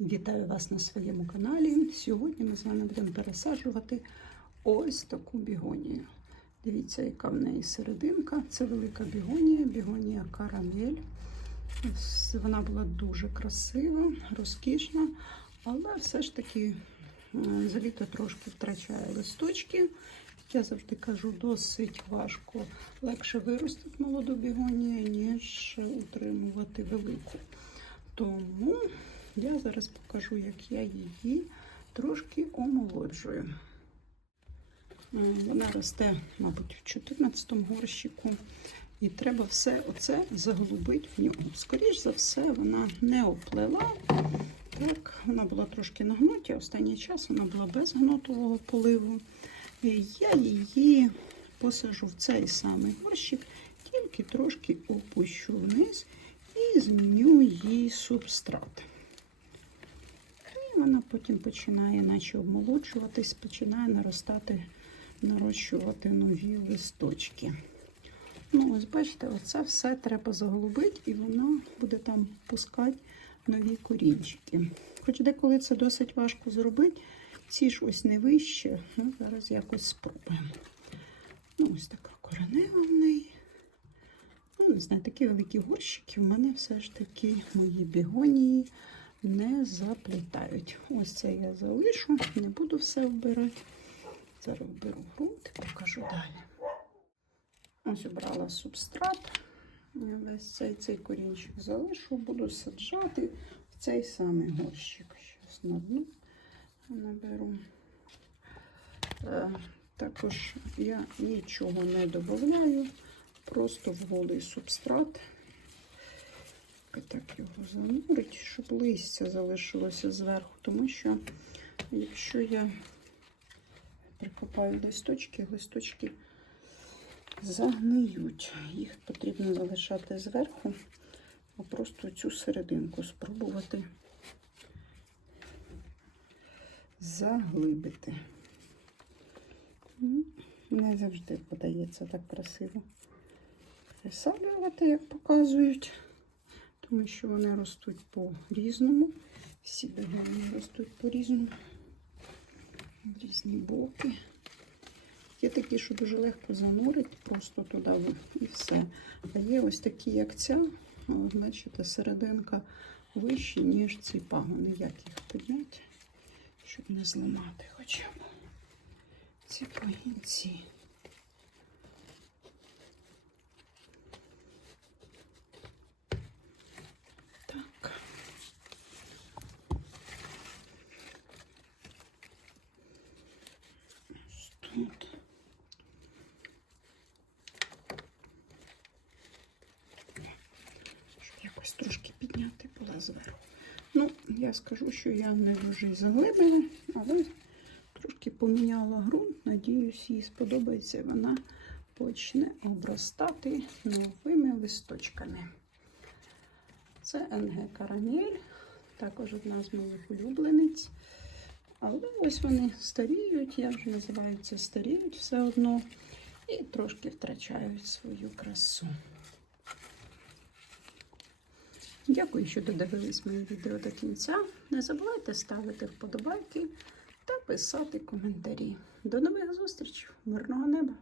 Вітаю вас на своєму каналі. Сьогодні ми з вами будемо пересаджувати ось таку бігонію. Дивіться, яка в неї серединка. Це велика бігонія, бігонія карамель. Вона була дуже красива, розкішна, але все ж таки е, за літо трошки втрачає листочки. Я завжди кажу, досить важко легше виростити молоду бігонію, ніж утримувати велику. Тому я зараз покажу, як я її трошки омолоджую. Е, Вона росте, мабуть, в 14 горщику. І треба все оце заглубити в нього. Скоріше за все, вона не оплела. Так, вона була трошки на гноті. Останній час вона була без гнотового поливу. І я її посажу в цей самий горщик, тільки трошки опущу вниз і зміню їй субстрат. Вона потім починає, наче обмолоджуватись, починає наростати, нарощувати нові листочки. Ну, ось бачите, оце все треба заглубити, і воно буде там пускати нові корінчики. Хоч деколи це досить важко зробити, ці ж ось не вище, ну, зараз якось спробуємо. Ну, ось така коренева в неї. Ну, не знаю, такі великі горщики в мене все ж таки мої бігонії не заплітають. Ось це я залишу, не буду все вбирати. Зараз вберу ґрунт і покажу далі. Ось обрала субстрат. Весь цей цей корінчик залишу, буду саджати в цей самий горщик. Зараз на дно наберу. Е, Також я нічого не додаю, просто в голий субстрат. Так його занурить, щоб листя залишилося зверху, тому що якщо я прикопаю листочки, листочки загниють. Їх потрібно залишати зверху, а просто цю серединку спробувати заглибити. Не завжди подається так красиво присаджувати, як показують, тому що вони ростуть по-різному. Всі бігони ростуть по-різному, в різні боки. Є такі, що дуже легко занурить просто туди і все. А є ось такі, як ця, бачите, серединка вища, ніж ці пагони. Як їх підняти, щоб не зламати хоча б ці пагінці. Так. Ось. Щоб якось трошки підняти була зверху. Ну, я скажу, що я не дуже заглибила, але трошки поміняла ґрунт. Надіюсь, їй сподобається, вона почне обростати новими листочками. Це НГ Карамель, також одна з моїх улюблениць. Але ось вони старіють, я вже називаю це старіють все одно, і трошки втрачають свою красу. Дякую, що додивились моє відео до кінця. Не забувайте ставити вподобайки та писати коментарі. До нових зустрічей! Мирного неба!